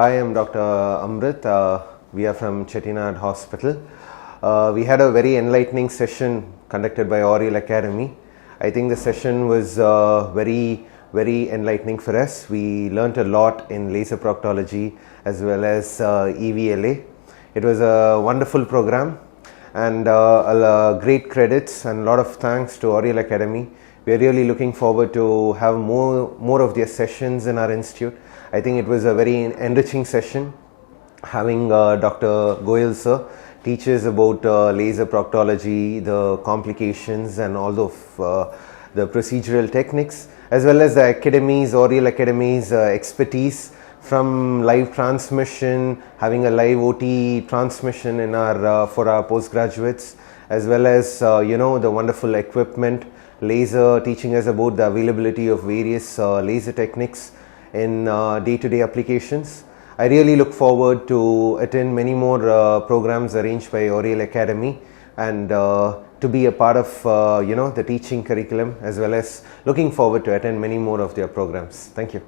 Hi, I'm Dr. Amrit. We are from Chettinad Hospital. We had a very enlightening session conducted by Oreol Academy. I think the session was very enlightening for us. We learnt a lot in laser proctology as well as EVLA. It was a wonderful program and great credits and a lot of thanks to Oreol Academy. We are really looking forward to have more of their sessions in our institute. I think it was a very enriching session having Dr. Goyal sir teach us about laser proctology, the complications and all of the procedural techniques, as well as the Academy's, Oreol Academy's expertise from live transmission, having a live OT transmission in our for our postgraduates, as well as the wonderful equipment, laser, teaching us about the availability of various laser techniques in day-to-day applications. I really look forward to attend many more programs arranged by Oreol Academy and to be a part of the teaching curriculum, as well as looking forward to attend many more of their programs. Thank you.